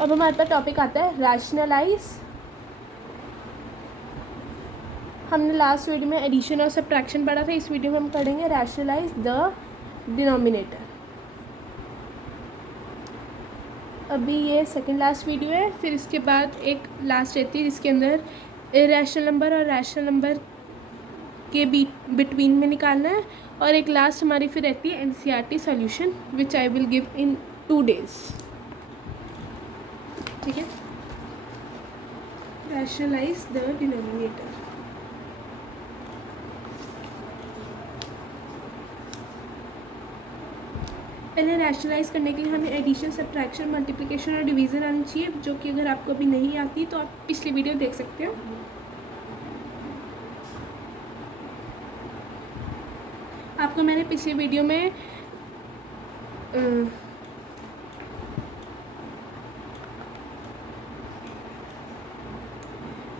अब हमारे पास टॉपिक आता है रैशनलाइज। हमने लास्ट वीडियो में एडिशन और सब्ट्रैक्शन पढ़ा था, इस वीडियो में हम पढ़ेंगे रैशनलाइज द डिनोमिनेटर। अभी ये सेकंड लास्ट वीडियो है, फिर इसके बाद एक लास्ट रहती है जिसके अंदर इरेशनल नंबर और रैशनल नंबर के बिटवीन में निकालना है, और एक लास्ट हमारी फिर रहती है NCERT solution which I will give in 2 days। ठीक है, रैशनलाइज द डिनोमिनेटर। पहले रैशनलाइज करने के लिए हमें एडिशन, सब्ट्रैक्शन, मल्टीप्लिकेशन और डिवीज़न आनी चाहिए, जो कि अगर आपको अभी नहीं आती तो आप पिछली वीडियो देख सकते हो। आपको मैंने पिछली वीडियो में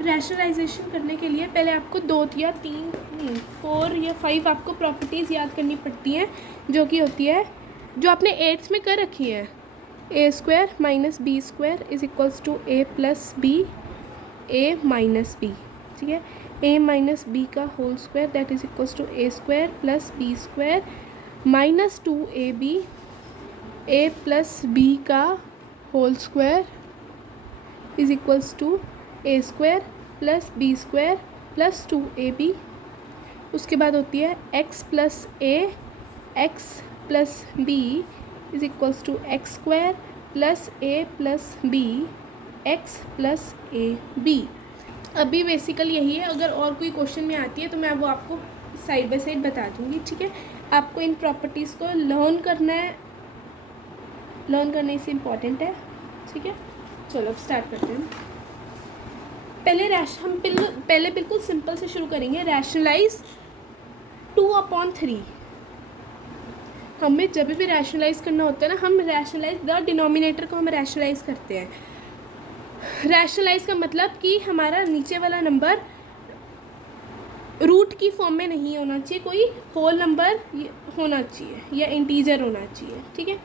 रैशनलाइजेशन करने के लिए पहले आपको 2 या 3 नहीं 4 या 5 आपको प्रॉपर्टीज़ याद करनी पड़ती हैं, जो कि होती है जो आपने 8th में कर रखी है। a² - b² is equals to a + b a - b। ठीक है, a - b का whole square that is equals to a² + b² - 2ab a + b का whole square is equals to a² + b² + 2ab। उसके बाद होती है x + a x + b is equals to x² + a + b x + ab। अभी basically यही है, अगर और कोई क्वेश्चन में आती है तो मैं वो आपको साइड बाय साइड बता दूंगी। ठीक है, आपको इन प्रॉपर्टीज़ को लर्न करना है, लर्न करने से इम्पॉर्टेंट है। ठीक है, चलो अब स्टार्ट करते हैं। पहले बिल्कुल सिंपल से शुरू करेंगे। रैशनलाइज 2/3। हमें जब भी रैशनलाइज करना होता है ना, हम रैशनलाइज द डिनोमिनेटर को हम रैशनलाइज करते हैं। रैशनलाइज का मतलब कि हमारा नीचे वाला नंबर रूट की फॉर्म में नहीं होना चाहिए, कोई होल नंबर होना चाहिए या इंटीजर होना चाहिए। ठीक है,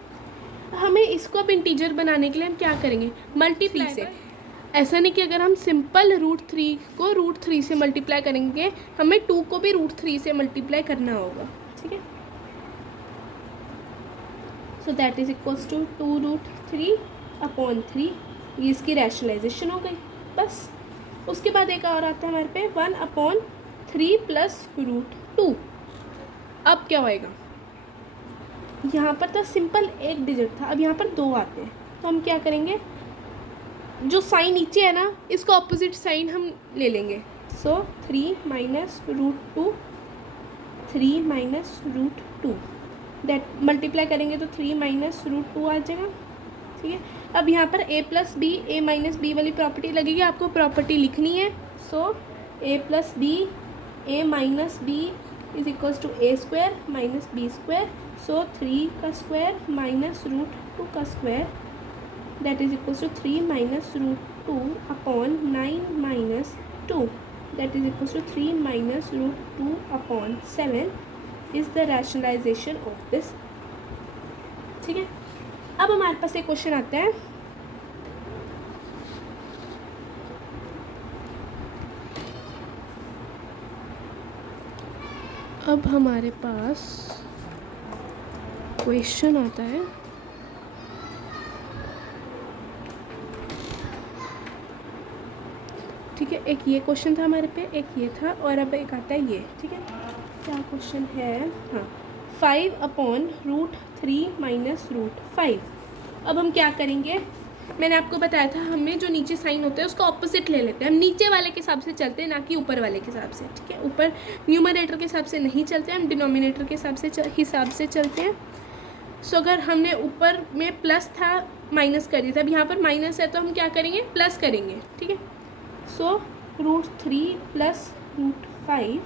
हमें इसको अब इंटीजर बनाने के लिए हम क्या करेंगे, मल्टीप्लाई से। ऐसा नहीं कि अगर हम सिंपल √3 को √3 से मल्टीप्लाई करेंगे, हमें 2 को भी √3 से मल्टीप्लाई करना होगा। ठीक है, so that is equals to 2√3/3। ये इसकी रैशनलाइजेशन हो गई बस। उसके बाद एक और आता है हमारे पे 1/3 + √2। अब क्या होएगा, यहाँ पर तो सिंपल एक डिजिट था, अब यहाँ पर 2 आते हैं, तो हम क्या करेंगे, जो साइन नीचे है ना, इसको ऑपोजिट साइन हम ले लेंगे। सो 3 - √2 3 - √2 दैट मल्टीप्लाई करेंगे तो 3 - √2 आ जाएगा। ठीक है, अब यहाँ पर a + b a - b वाली प्रॉपर्टी लगेगी, आपको प्रॉपर्टी लिखनी है। So a + b a - b is equals to a² - b²। So 3 का स्क्वायर -√2 का square that is equals to 3 - √2/9 - 2 that is equals to 3 - √2/7 is the rationalization of this. ठीक है, अब हमारे पास एक क्वेश्चन आता है, अब हमारे पास क्वेश्चन आता है ठीक है, एक ये क्वेश्चन था हमारे पे, एक ये था, और अब एक आता है ये। ठीक है, क्या क्वेश्चन है, हाँ 5/√3 - √5। अब हम क्या करेंगे, मैंने आपको बताया था हमें जो नीचे साइन होता है उसको ऑपोजिट ले लेते हैं, हम नीचे वाले के हिसाब से चलते हैं, ना कि ऊपर वाले के हिसाब से। ठीक है, ऊपर न्यूमरेटर के हिसाब से नहीं चलते, हम डिनोमिनेटर के हिसाब से चलते हैं। सो अगर हमने ऊपर में प्लस था माइनस कर दिया था, अब यहाँ पर माइनस है तो हम क्या करेंगे, प्लस करेंगे। ठीक है, सो √3 + √5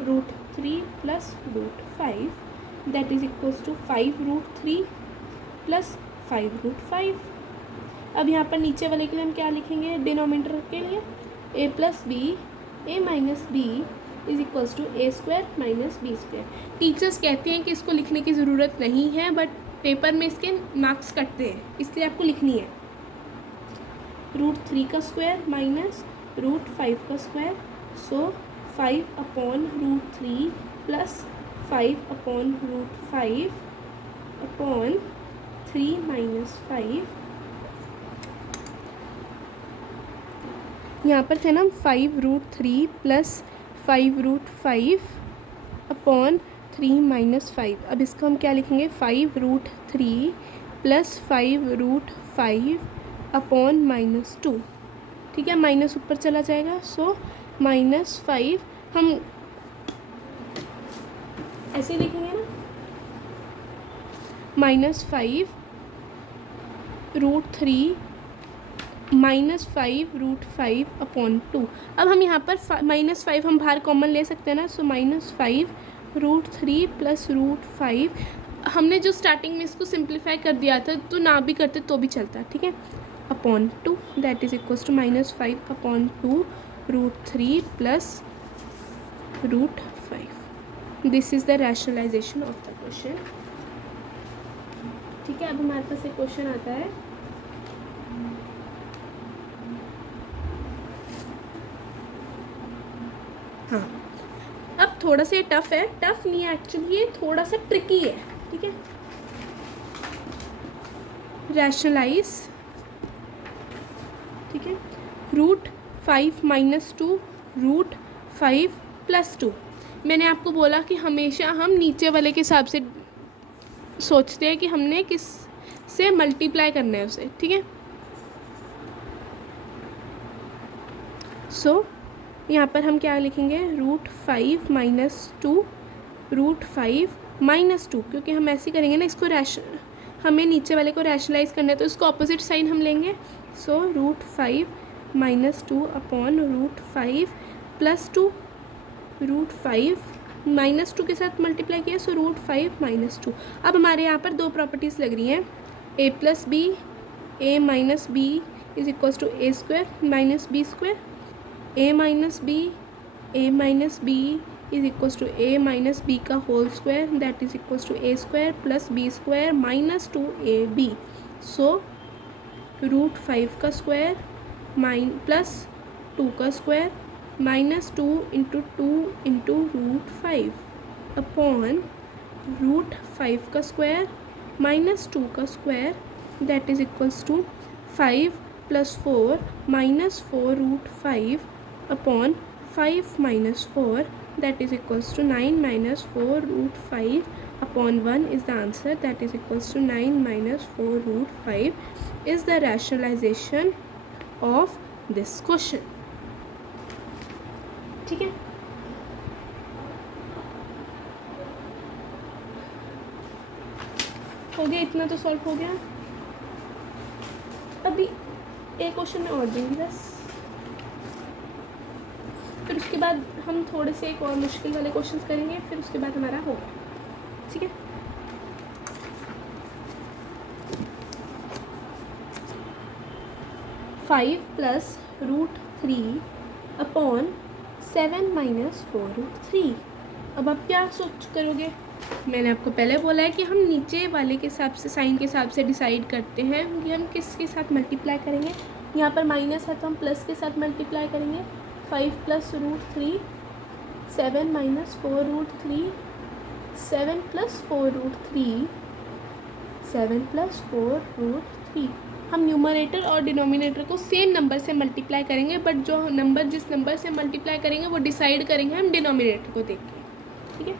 √3 + √5 दैट इज इक्वल्स टू 5√3 + 5√5। अब यहाँ पर नीचे वाले के लिए हम क्या लिखेंगे, डिनोमिनेटर के लिए a + b a - b is equals to a² - b²। Teachers कहते हैं कि इसको लिखने की ज़रूरत नहीं है, बट पेपर में इसके मार्क्स कटते हैं, इसलिए आपको लिखनी है। रूट 3 का स्क्वायर माइनस रूट 5 का square, so 5 upon root 3 plus 5 upon root 5 upon 3 minus 5, यहाँ पर थे ना 5 root 3 plus 5 root 5 upon 3 minus 5। अब इसका हम क्या लिखेंगे, 5 root 3 plus 5 root 5 upon minus 2। ठीक है, माइनस ऊपर चला जाएगा, सो -5 हम ऐसे लिखेंगे ना, -5 रूट 3 -5 रूट 5 अपॉन 2। अब हम यहाँ पर -5 हम बाहर कॉमन ले सकते हैं ना, सो -5 रूट 3 प्लस रूट 5। हमने जो स्टार्टिंग में इसको सिंप्लीफाई कर दिया था, तो ना भी करते तो भी चलता, ठीक है, upon 2 that is equals to -5 upon 2 root 3 plus root 5। This is the rationalization of the question. ठीक है, अब हमारे पास एक क्वेश्चन आता है, हाँ, अब थोड़ा सा ये टफ है, टफ नहीं है एक्चुअली, ये थोड़ा सा ट्रिकी है। ठीक है, रैशनलाइज, ठीक है, रूट 5 माइनस 2 रूट 5 प्लस 2। मैंने आपको बोला कि हमेशा हम नीचे वाले के हिसाब से सोचते हैं कि हमने किस से मल्टीप्लाई करना है उसे। ठीक है, सो यहाँ पर हम क्या लिखेंगे, रूट 5 माइनस 2 रूट 5 माइनस 2, क्योंकि हम ऐसे करेंगे ना, इसको हमें नीचे वाले को रैशनलाइज करना है, तो इसको ऑपोजिट साइन हम लेंगे। So root 5 minus 2 upon root 5 plus 2, root 5 minus 2 के साथ मल्टीप्लाई किया, सो रूट 5 माइनस 2। अब हमारे यहाँ पर दो प्रॉपर्टीज़ लग रही हैं, a plus B, a minus B is equals to A square minus B square, a minus B is equals to a minus B का whole square that is equals to a square plus B square minus 2ab। So root 5 का square plus 2 का square minus 2 into root 5 upon root 5 का square minus 2 का square that is equals to 5 plus 4 minus 4 root 5 upon 5 minus 4 that is equals to 9 minus 4 root 5 upon 1 is the answer, that is equals to 9 minus 4 root 5 is the rationalization of this question. ठीक है, हो गया, इतना तो solve हो गया। अभी एक क्वेश्चन मैं और दूँगी बस, फिर उसके बाद हम थोड़े से एक और मुश्किल वाले क्वेश्चंस करेंगे, फिर उसके बाद हमारा होगा। ठीक है, five plus root 3 upon 7 minus 4 root 3। अब आप क्या सोच करोगे, मैंने आपको पहले बोला है कि हम नीचे वाले के हिसाब से, साइन के हिसाब से डिसाइड करते हैं कि हम किसके साथ मल्टीप्लाई करेंगे। यहाँ पर माइनस है तो हम प्लस के साथ मल्टीप्लाई करेंगे। 5 plus root 3, 7 minus 4 root 3, 7 plus 4 root 3, 7 plus 4 root 3। हम न्यूमरेटर और डिनोमिनेटर को सेम नंबर से मल्टीप्लाई करेंगे, बट जो नंबर जिस नंबर से मल्टीप्लाई करेंगे वो डिसाइड करेंगे हम डिनोमिनेटर को देख के। ठीक है,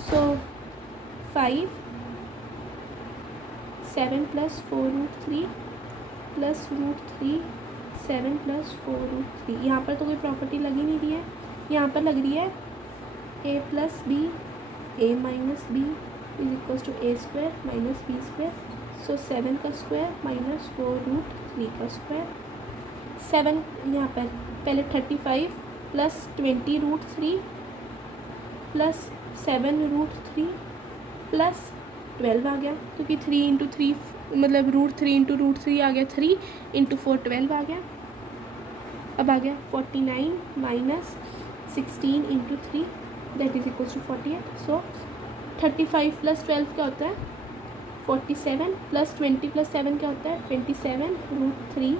so 5 7 plus 4 root 3 plus root 3 7 plus 4 root 3। यहाँ पर तो कोई प्रॉपर्टी लगी नहीं रही है, यहाँ पर लग रही है a plus B, a minus B is equals to A square minus B square. So 7 का स्क्वायर माइनस 4 रूट 3 का स्क्वायर। 7 यहाँ पर पहले 35 plus 20 root 3 plus 7 root 3 plus 12 आ गया, क्योंकि 3 इंटू 3 मतलब रूट 3 इंटू रूट 3 आ गया, 3 इंटू 4 12 आ गया। अब आ गया 49 minus 16 into 3 that is equals to 48। So 35 plus 12 क्या होता है 47 प्लस 20 प्लस 7 क्या होता है 27 root 3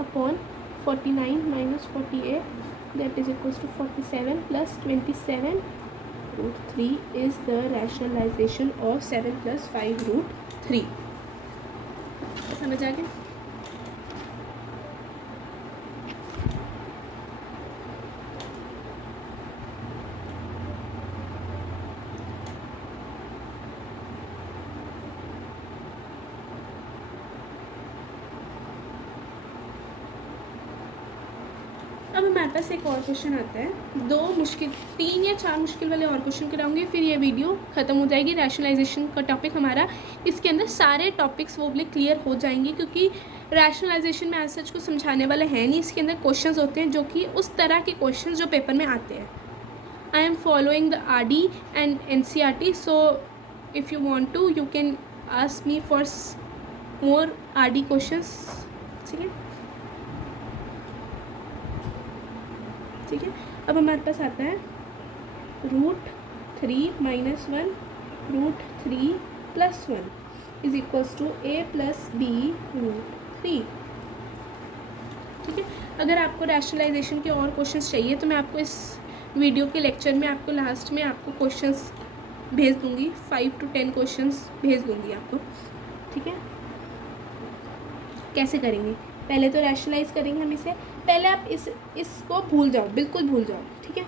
upon 49 minus 48 that is equals to 47 plus 27 root 3 is the rationalization of 7 plus 5 root 3। समझ आ गया? अब हमारे पास एक और क्वेश्चन आता है, 3 या 4 मुश्किल वाले और क्वेश्चन कराऊंगी, फिर ये वीडियो ख़त्म हो जाएगी। रैशनलाइजेशन का टॉपिक हमारा, इसके अंदर सारे टॉपिक्स वो वाले क्लियर हो जाएंगे, क्योंकि रैशनलाइजेशन में एज सच को समझाने वाले हैं नहीं। इसके अंदर क्वेश्चंस होते हैं जो कि उस तरह के क्वेश्चंस जो पेपर में आते हैं। I am following the RD and NCERT, so if you want to you can ask me for more RD questions. ठीक है, ठीक है। अब हमारे पास आता है root 3 minus 1 root 3 plus 1 is equals to A plus B root 3। ठीक है, अगर आपको रैशनलाइजेशन के और क्वेश्चंस चाहिए तो मैं आपको इस वीडियो के लेक्चर में आपको लास्ट में आपको क्वेश्चंस भेज दूंगी, 5 to 10 क्वेश्चंस भेज दूंगी आपको। ठीक है, कैसे करेंगे? पहले तो रैशनलाइज करेंगे हम इसे। पहले आप इसको भूल जाओ, बिल्कुल भूल जाओ। ठीक है,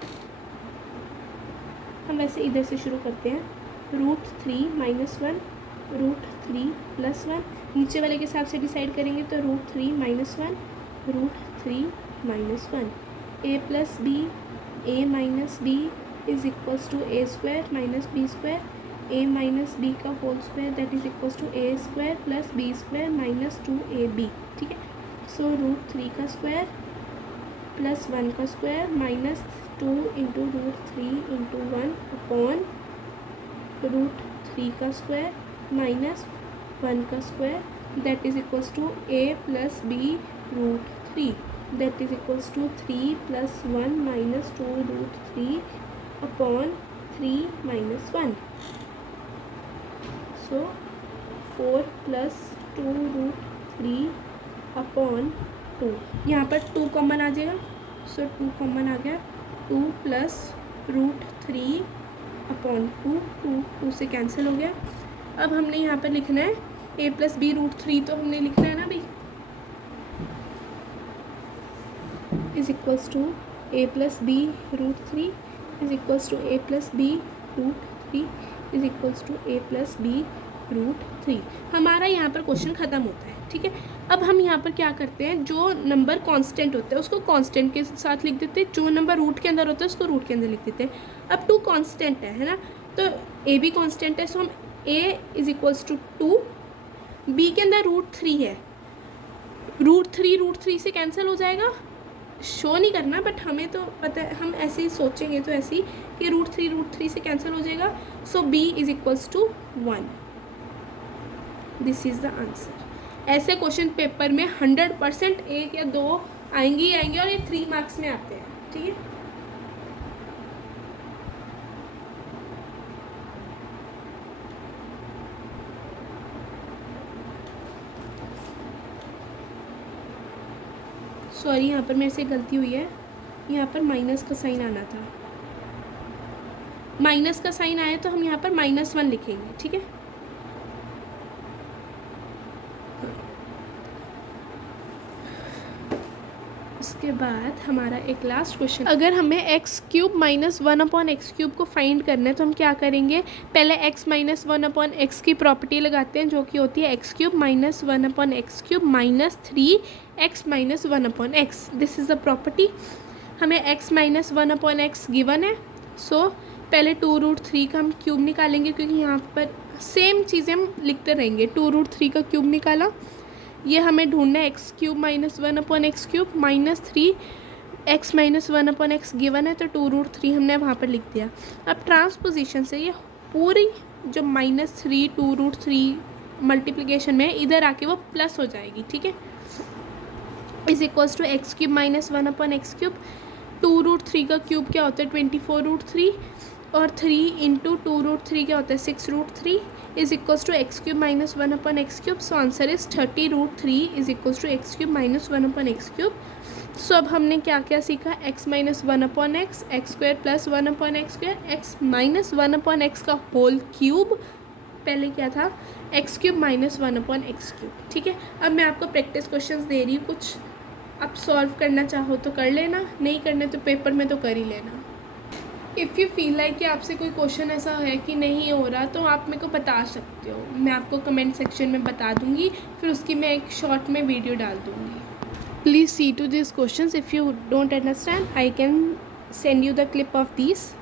हम वैसे इधर से शुरू करते हैं। रूट 3 माइनस 1 रूट 3 प्लस 1, नीचे वाले के हिसाब से डिसाइड करेंगे तो root 3 minus 1 root 3 minus 1 A plus B A minus B is equals to A square minus B square A minus B का whole square that is equals to A square plus B square minus 2AB। ठीक है, so root 3 का square plus 1 का square minus 2 into root 3 into 1 upon root 3 का square minus 1 का square that is equals to A plus B root 3 that is equals to 3 plus 1 minus 2 root 3 upon 3 minus 1, so 4 plus 2 root 3 upon 2। यहाँ पर 2 common आ जाएगा, सो 2 common आ गया। 2 plus root 3 upon 2 से cancel हो गया। अब हमने यहाँ पर लिखना है A प्लस बी रूट 3, तो हमने लिखना है ना भाई, is equals to A plus B root 3 is equals to A plus B root 3 is equals to A plus B root 3। हमारा यहाँ पर क्वेश्चन ख़त्म होता है। ठीक है, अब हम यहाँ पर क्या करते हैं, जो नंबर कांस्टेंट होता है उसको कांस्टेंट के साथ लिख देते हैं, जो नंबर रूट के अंदर होता है उसको रूट के अंदर लिख देते हैं। अब 2 कांस्टेंट है ना, तो A भी कांस्टेंट है, सो हम A is equals to 2, B के अंदर रूट 3 है, रूट 3 से कैंसिल हो जाएगा। शो नहीं करना, बट हमें तो पता है, हम ऐसे ही सोचेंगे तो ऐसे ही कि रूट 3 से कैंसिल हो जाएगा, so B is equals to 1। This is the answer. ऐसे क्वेश्चन पेपर में 100% 1 या 2 आएंगे ही आएंगे, और ये 3 मार्क्स में आते हैं। ठीक है, सॉरी यहाँ पर मेरे से गलती हुई है, यहाँ पर माइनस का साइन आना था, माइनस का साइन आया तो हम यहाँ पर -1 लिखेंगे। ठीक है, उसके बाद हमारा एक लास्ट क्वेश्चन, अगर हमें x³ माइनस 1/x³ को फाइंड करना है तो हम क्या करेंगे, पहले x माइनस 1/x की प्रॉपर्टी लगाते हैं, जो कि होती है x³ minus 1/x³ minus 3x minus 1/x। This is the property. हमें x माइनस 1/x गिवन है, सो पहले 2√3 का हम क्यूब निकालेंगे, क्योंकि यहाँ पर सेम चीज़ें हम लिखते रहेंगे। 2√3 का क्यूब निकाला, ये हमें ढूंढना है x³ minus 1/x³ minus 3x minus 1/x given है, तो 2√3 हमने वहाँ पर लिख दिया। अब ट्रांसपोजिशन से ये पूरी जो -3 2√3 मल्टीप्लिकेशन में इधर आके वो प्लस हो जाएगी। ठीक है, is equals to x³ minus 1/x³। 2√3 का क्यूब क्या होता है 24√3, और 3 इंटू 2√3 क्या होता है 6√3, is equals to X cube minus 1 upon X cube. So answer is 30√3 is equals to X cube minus 1 upon X cube. So अब हमने क्या क्या सीखा, X minus 1 upon X, X square plus 1 upon X square, X minus 1 upon X का whole cube, पहले क्या था X cube minus 1 upon X cube. ठीक है, अब मैं आपको प्रैक्टिस क्वेश्चंस दे रही हूँ, कुछ आप सॉल्व करना चाहो तो कर लेना, नहीं करने तो पेपर में तो कर ही लेना. इफ़ यू फील लाइक कि आपसे कोई क्वेश्चन ऐसा है कि नहीं हो रहा तो आप मेरे को बता सकते हो, मैं आपको कमेंट सेक्शन में बता दूंगी, फिर उसकी मैं एक शॉर्ट में वीडियो डाल दूंगी. Please see to this questions. If you don't understand I can send you the clip of this.